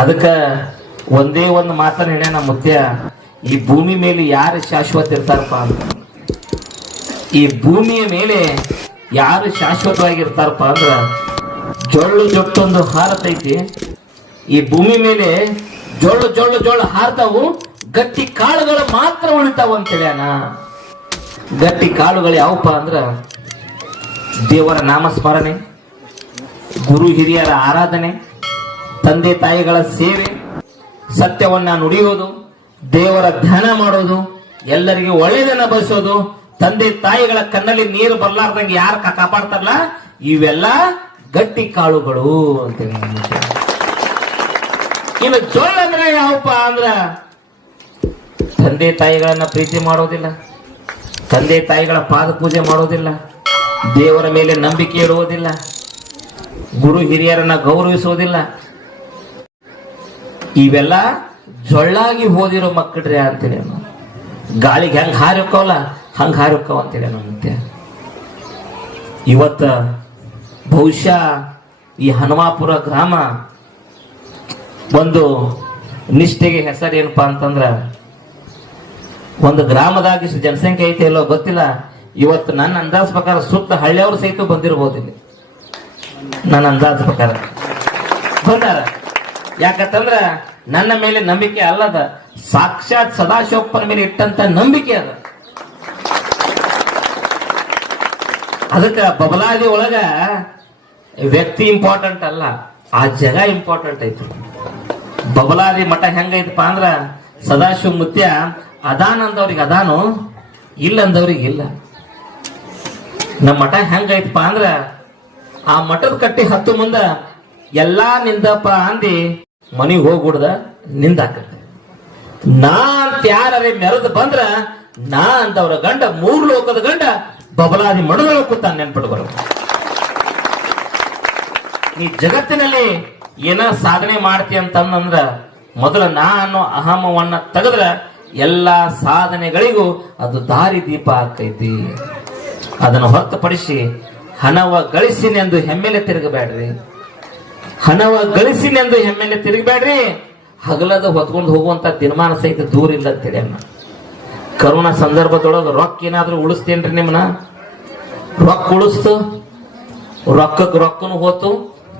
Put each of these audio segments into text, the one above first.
ಅದಕ್ಕ ಒಂದೇ ಒಂದು ಮಾತನ್ನ ಹೇಳ್ಯಾನ ಮುಖ್ಯ ಈ ಭೂಮಿ ಮೇಲೆ ಯಾರು ಶಾಶ್ವತ ಇರ್ತಾರಪ್ಪ ಅಂತ. ಈ ಭೂಮಿಯ ಮೇಲೆ ಯಾರು ಶಾಶ್ವತವಾಗಿರ್ತಾರಪ್ಪ ಅಂದ್ರ ಜೊಳ್ಳು ಜೊಟ್ಟೊಂದು ಹಾರತೈತಿ ಈ ಭೂಮಿ ಮೇಲೆ ಜೊಳ್ಳು ಜೊಳ್ಳು ಜೊಳ್ಳು ಹಾರತಾವು, ಗಟ್ಟಿ ಕಾಳುಗಳು ಮಾತ್ರ ಉಳಿತಾವು ಅಂತ ಹೇಳ್ಯಾನ. ಗಟ್ಟಿ ಕಾಳುಗಳು ಯಾವಪ್ಪ ಅಂದ್ರ ದೇವರ ನಾಮಸ್ಮರಣೆ, ಗುರು ಹಿರಿಯರ ಆರಾಧನೆ ತಂದೆ ತಾಯಿಗಳ ಸೇವೆ, ಸತ್ಯವನ್ನ ನುಡಿಯೋದು, ದೇವರ ಧ್ಯಾನ ಮಾಡೋದು, ಎಲ್ಲರಿಗೆ ಒಳ್ಳೆಯದನ್ನ ಬಯಸೋದು, ತಂದೆ ತಾಯಿಗಳ ಕಣ್ಣಲ್ಲಿ ನೀರು ಬರ್ಲಾರ್ದಂಗೆ ಯಾರು ಕಾಪಾಡ್ತಾರಲ್ಲ? ಇವೆಲ್ಲ ಗಟ್ಟಿ ಕಾಳುಗಳು ಅಂತೇಳಿ ಇನ್ನು ಜೋಳ ಅಂದ್ರೆ ಯಾವಪ್ಪ ಅಂದ್ರ ತಂದೆ ತಾಯಿಗಳನ್ನ ಪ್ರೀತಿ ಮಾಡೋದಿಲ್ಲ, ತಂದೆ ತಾಯಿಗಳ ಪಾದ ಪೂಜೆ ಮಾಡೋದಿಲ್ಲ, ದೇವರ ಮೇಲೆ ನಂಬಿಕೆ ಇಡುವುದಿಲ್ಲ, ಗುರು ಹಿರಿಯರನ್ನ ಗೌರವಿಸುವುದಿಲ್ಲ ಇವೆಲ್ಲ ಜೊಳ್ಳಾಗಿ ಹೋದಿರೋ ಮಕ್ಕಳ್ರಿ ಅಂತೇಳಿ. ಗಾಳಿಗೆ ಹೆಂಗ್ ಹಾರಕ್ಕವಲ್ಲ ಹಂಗ ಹಾರಕ್ಕವ ಅಂತೇಳಿ ನಮ್ಮಂತೆ ಇವತ್ತ ಬಹುಶಃ ಈ ಹನುಮಾಪುರ ಗ್ರಾಮ ಒಂದು ನಿಷ್ಠೆಗೆ ಹೆಸರೇನಪ್ಪಾ ಅಂತಂದ್ರ ಒಂದು ಗ್ರಾಮದಾಗ ಇಷ್ಟು ಜನಸಂಖ್ಯೆ ಐತೆ ಎಲ್ಲೋ ಗೊತ್ತಿಲ್ಲ. ಇವತ್ತು ನನ್ನ ಅಂದಾಜ್ ಪ್ರಕಾರ ಸುತ್ತ ಹಳ್ಳಿಯವರು ಸಹಿತ ಬಂದಿರಬಹುದು ಇಲ್ಲಿ. ನನ್ನ ಅಂದಾಜ್ ಪ್ರಕಾರ. ಬಂದಾರ? ಯಾಕಂತಂದ್ರ ನನ್ನ ಮೇಲೆ ನಂಬಿಕೆ ಅಲ್ಲದ ಸಾಕ್ಷಾತ್ ಸದಾಶಿವಪ್ಪನ ಮೇಲೆ ಇಟ್ಟಂತ ನಂಬಿಕೆ ಅದ. ಅದಕ್ಕ ಬಬಲಾದಿ ಒಳಗ ವ್ಯಕ್ತಿ ಇಂಪಾರ್ಟೆಂಟ್ ಅಲ್ಲ, ಆ ಜಗ ಇಂಪಾರ್ಟೆಂಟ್ ಐತಿ. ಬಬಲಾದಿ ಮಠ ಹೆಂಗೈತಪ್ಪ ಅಂದ್ರ ಸದಾಶಿವ ಮುತ್ಯ ಅದಾನ ಅಂದವ್ರಿಗೆ ಅದಾನು, ಇಲ್ಲ ಅಂದವ್ರಿಗೆ ಇಲ್ಲ. ನಮ್ಮ ಮಠ ಹೆಂಗೈತಪ್ಪ ಅಂದ್ರ ಆ ಮಠದ ಕಟ್ಟಿ ಹತ್ತು ಮುಂದ ಎಲ್ಲಾ ನಿಂದಪ್ಪ ಅಂದಿ ಮನಿ ಹೋಗ್ಬಿಡ್ದ ನಿಂದಾಕ ನಾ ಅಂತ ಯಾರೇ ಮೆರೆದು ಬಂದ್ರ, ನಾ ಅಂತವ್ರ ಗಂಡ, ಮೂರು ಲೋಕದ ಗಂಡ, ಬಬಲಾದಿ ಮಡದೊಳಗೆ ಕೂತಾನ ನೆನ್ಪಿಟ್ಕೊಳ್ಳ ಈ ಜಗತ್ತಿನಲ್ಲಿ ಏನ ಸಾಧನೆ ಮಾಡ್ತಿ ಅಂತಂದ್ರ ಮೊದಲು ನಾ ಅನ್ನೋ ಅಹಮವನ್ನ ತೆಗೆದ್ರ, ಎಲ್ಲಾ ಸಾಧನೆಗಳಿಗೂ ಅದು ದಾರಿ ದೀಪ ಆಕೈತಿ ಅದನ್ನು ಹೊರತುಪಡಿಸಿ ಹಣವ ಗಳಿಸಿನೆಂದು ಹೆಮ್ಮೆಲೆ ತಿರುಗಬೇಡ್ರಿ. ಹಣವ ಗಳಿಸಿನೆಂದು ಹೆಮ್ಮೆಲೆ ತಿರುಗಬೇಡ್ರಿ. ಹಗಲದ ಹೊತ್ಕೊಂಡು ಹೋಗುವಂತ ದಿನಮಾನ ಸಹಿತ ದೂರ ಇಲ್ಲ ಅಂತೇಳಿ ಅಮ್ಮ. ಕರೋನಾ ಸಂದರ್ಭದೊಳಗೆ ರೊಕ್ಕ ಏನಾದ್ರೂ ಉಳಿಸ್ತೇನ್ರಿ ನಿಮ್ಮನ್ನ ರೊಕ್ಕ ಉಳಿಸ್ತು. ರೊಕ್ಕಕ್ಕೆ ರೊಕ್ಕನು ಹೋತು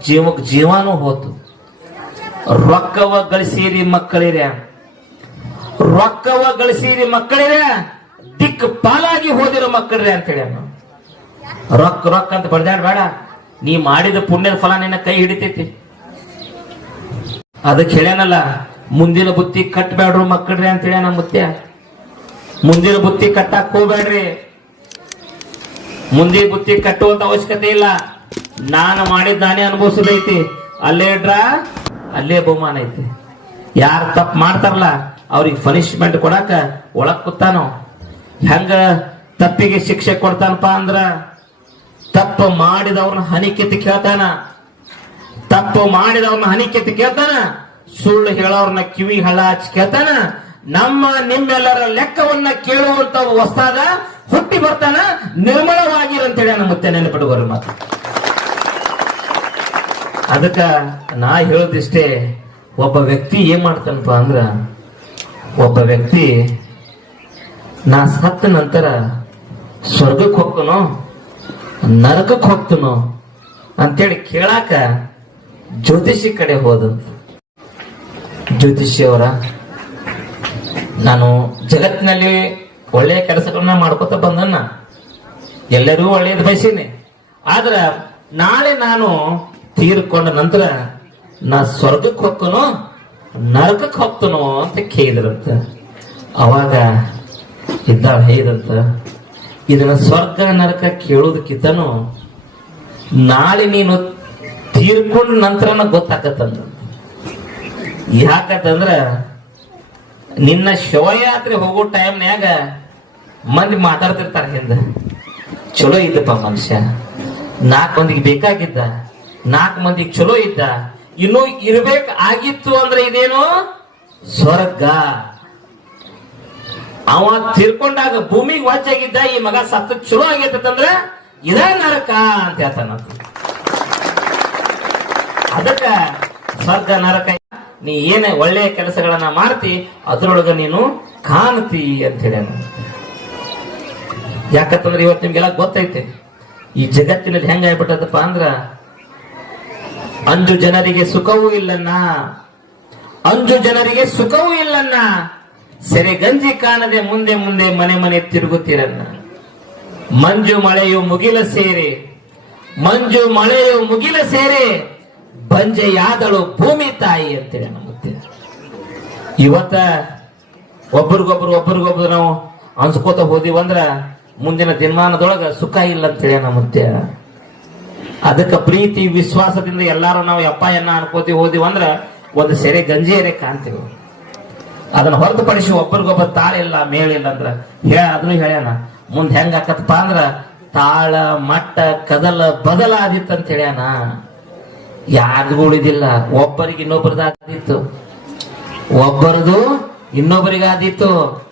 ಜೀವಕ್ಕೆ ಜೀವಾನು ಹೋತು. ರೊಕ್ಕವ ಗಳಿಸೀರಿ ಮಕ್ಕಳಿರ. ರೊಕ್ಕವ ಗಳಿಸೀರಿ ಮಕ್ಕಳಿರ ದಿಕ್ ಪಾಲಾಗಿ ಹೋದಿರೋ ಮಕ್ಕಳಿರ ಅಂತೇಳಿ ಅಮ್ಮ. ರೊಕ್ಕ ರೊಕ್ಕ ಅಂತ ಬರ್ದಾಡ್ ಬೇಡ ನೀ ಮಾಡಿದ ಪುಣ್ಯದ ಫಲ ನಿನ್ನ ಕೈ ಹಿಡಿತೈತಿ. ಅದಕ್ಕೆ ಹೇಳ್ಯಾನಲ್ಲ, ಮುಂದಿನ ಬುತ್ತಿ ಕಟ್ಬೇಡ್ರು ಮಕ್ಕಳ್ರಿ ಅಂತ ಹೇಳ್ಯಾನ ಮುತ್ಯ. ಮುಂದಿನ ಬುತ್ತಿ ಕಟ್ಟಾಕ್ ಹೋಗ್ಬೇಡ್ರಿ ಮುಂದಿನ ಬುತ್ತಿ ಕಟ್ಟುವಂತ ಅವಶ್ಯಕತೆ ಇಲ್ಲ. ನಾನು ಮಾಡಿದ ನಾನೇ ಅನುಭವಿಸೋದೈತಿ. ಅಲ್ಲೇ ಇಡ್ರ ಅಲ್ಲೇ ಬಹುಮಾನ ಐತಿ. ಯಾರು ತಪ್ಪು ಮಾಡ್ತಾರಲ್ಲ, ಅವ್ರಿಗೆ ಪನಿಷ್ಮೆಂಟ್ ಕೊಡಾಕ ಒಳಗ್ ಕೂತಾನೋ ಹೆಂಗ ತಪ್ಪಿಗೆ ಶಿಕ್ಷೆ ಕೊಡ್ತಾನಪ್ಪ ಅಂದ್ರ ತಪ್ಪು ಮಾಡಿದವ್ರನ್ನ ಹನಿಕೆತ್ತಿ ಕೇಳ್ತಾನ. ತಪ್ಪು ಮಾಡಿದವ್ರನ್ನ ಹನಿಕೆತ್ತಿ ಕೇಳ್ತಾನ. ಸುಳ್ಳು ಹೇಳೋರ್ನ ಕಿವಿ ಹಳ್ಳ ಹಚ್ಚಿ ಕೇಳ್ತಾನ. ನಮ್ಮ ನಿಮ್ಮೆಲ್ಲರ ಲೆಕ್ಕವನ್ನ ಕೇಳುವಂತ ಹೊಸದಾಗ ಹುಟ್ಟಿ ಬರ್ತಾನ. ನಿರ್ಮಲವಾಗಿರಂತೇಳಿ ನಮ್ಮ ಮತ್ತೆ ನೆನಪಿಡುವರು ಮಾತು ಅದಕ್ಕ ನಾ ಹೇಳೋದಿಷ್ಟೇ, ಒಬ್ಬ ವ್ಯಕ್ತಿ ಏನ್ ಮಾಡ್ತಾನಪ್ಪ ಅಂದ್ರ, ಒಬ್ಬ ವ್ಯಕ್ತಿ ನಾ ಸತ್ತ ನಂತರ ಸ್ವರ್ಗಕ್ಕೆ ಹೋಗ್ತನೋ ನರಕಕ್ಕೆ ಹೋಗ್ತನೋ ಅಂತೇಳಿ ಕೇಳಾಕ ಜ್ಯೋತಿಷಿ ಕಡೆ ಹೋದ ಜ್ಯೋತಿಷಿ ಅವರ ನಾನು ಜಗತ್ತಿನಲ್ಲಿ ಒಳ್ಳೆಯ ಕೆಲಸಗಳನ್ನ ಮಾಡ್ಕೋತ ಬಂದನ್ನ. ಎಲ್ಲರಿಗೂ ಒಳ್ಳೆಯದು ಬಯಸೀನಿ. ಆದ್ರ ನಾಳೆ ನಾನು ತೀರ್ಕೊಂಡ ನಂತರ ನಾ ಸ್ವರ್ಗಕ್ಕೆ ಹೋಗ್ತನೋ, ನರಕಕ್ಕೆ ಹೋಗ್ತನೋ ಅಂತ ಕೇಳಿದ್ರಂತ. ಅವಾಗ ಇದ್ದಾಳ ಹೇಳಿದಂತ ಇದನ್ನ ಸ್ವರ್ಗ ನರಕ ಕೇಳೋದಕ್ಕಿಂತನೂ ನಾಳೆ ನೀನು ತೀರ್ಕೊಂಡ ನಂತರನ ಗೊತ್ತಾಗತ್ತಂತ. ಯಾಕತ್ತಂದ್ರ ನಿನ್ನ ಶವಯಾತ್ರೆ ಹೋಗೋ ಟೈಮ್ನ್ಯಾಗ ಮಂದಿ ಮಾತಾಡ್ತಿರ್ತಾರ ಹಿಂದ. ಚಲೋ ಇದ್ದಪ್ಪ ಮನುಷ್ಯ. ನಾಲ್ಕು ಮಂದಿಗೆ ಬೇಕಾಗಿದ್ದ, ನಾಲ್ಕು ಮಂದಿಗೆ ಚಲೋ ಇದ್ದ, ಇನ್ನು ಇರ್ಬೇಕಾಗಿತ್ತು ಅಂದ್ರೆ ಇದೇನು? ಸ್ವರ್ಗ. ಅವ ತಿರ್ಕೊಂಡಾಗ ಭೂಮಿಗೆ ವಾಚಾಗಿದ್ದ ಈ ಮಗ ಸತ್ತ ಚಲೋ ಆಗೈತಂದ್ರ ಇದ ನರಕ ಅಂತ ಹೇಳ್ತಾನ ಅದಕ್ಕ ಸ್ವರ್ಗ ನರಕ, ನೀ ಏನೇ ಒಳ್ಳೆಯ ಕೆಲಸಗಳನ್ನ ಮಾಡ್ತಿ, ಅದ್ರೊಳಗ ನೀನು ಕಾಣ್ತಿ ಅಂತ ಹೇಳ್ಯಾನ. ಯಾಕಂತಂದ್ರೆ ಇವತ್ತು ನಿಮ್ಗೆಲ್ಲ ಗೊತ್ತೈತೆ, ಈ ಜಗತ್ತಿನಲ್ಲಿ ಹೆಂಗಾಗ್ಬಿಟ್ಟದಪ್ಪ ಅಂದ್ರ, ಅಂಜು ಜನರಿಗೆ ಸುಖವೂ ಇಲ್ಲನ್ನ ಅಂಜು ಜನರಿಗೆ ಸುಖವೂ ಇಲ್ಲನ್ನ ಸೆರೆ ಗಂಜಿ ಕಾಣದೆ ಮುಂದೆ ಮುಂದೆ ಮನೆ ಮನೆ ತಿರುಗುತ್ತೀರನ್ನ ಮಂಜು ಮಳೆಯು ಮುಗಿಲ ಸೇರೆ, ಮಂಜು ಮಳೆಯು ಮುಗಿಲ ಸೇರೆ, ಬಂಜೆಯಾದಳು ಭೂಮಿ ತಾಯಿ ಅಂತೇಳಿ ನಮ್ಮತ್ತೆ. ಇವತ್ತ ಒಬ್ರಿಗೊಬ್ರು ಒಬ್ರಿಗೊಬ್ರು ನಾವು ಅನ್ಸ್ಕೋತ ಹೋದಿವಂದ್ರ ಮುಂದಿನ ದಿನಮಾನದೊಳಗ ಸುಖ ಇಲ್ಲ ಅಂತೇಳಿ ನಮ್ಮತ್ತೆ. ಅದಕ್ಕೆ ಪ್ರೀತಿ ವಿಶ್ವಾಸದಿಂದ ಎಲ್ಲಾರು ನಾವು ಅಪ್ಪ ಎನ್ನ ಅನ್ಕೋತಿ ಹೋದಿವಂದ್ರ ಒಂದು ಸೆರೆ ಗಂಜಿಯರೇ ಕಾಣ್ತೀವಿ. ಅದನ್ನ ಹೊರತುಪಡಿಸಿ ಒಬ್ಬರಿಗೊಬ್ಬ ತಾಳಿಲ್ಲ ಮೇಳಿಲ್ಲ ಅಂದ್ರ ಹೇಳ ಅದನ್ನು ಹೇಳ್ಯಾನ. ಮುಂದೆ ಹೆಂಗ ಆಕತ್ತಪ್ಪ ಅಂದ್ರ ತಾಳ, ಮಟ್ಟ, ಕದಲ ಬದಲ ಆದಿತ್ತು ಅಂತ ಹೇಳ್ಯಾನ. ಯಾರಿಗೂ ಉಳಿದಿಲ್ಲ. ಒಬ್ಬರಿಗೆ ಇನ್ನೊಬ್ಬರದಾದಿತ್ತು ಒಬ್ಬರದು ಇನ್ನೊಬ್ಬರಿಗೆ ಆದಿತ್ತು.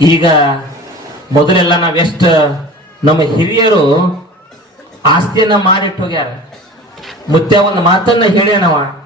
ಈಗ ಮೊದಲೆಲ್ಲ ನಾವೆಷ್ಟ ನಮ್ಮ ಹಿರಿಯರು ಆಸ್ತಿಯನ್ನ ಮಾಡಿಟ್ಟು ಹೋಗ್ಯಾರ. ಮುತ್ಯ ಒಂದು ಮಾತನ್ನ ಹೇಳ್ಯಾನವ.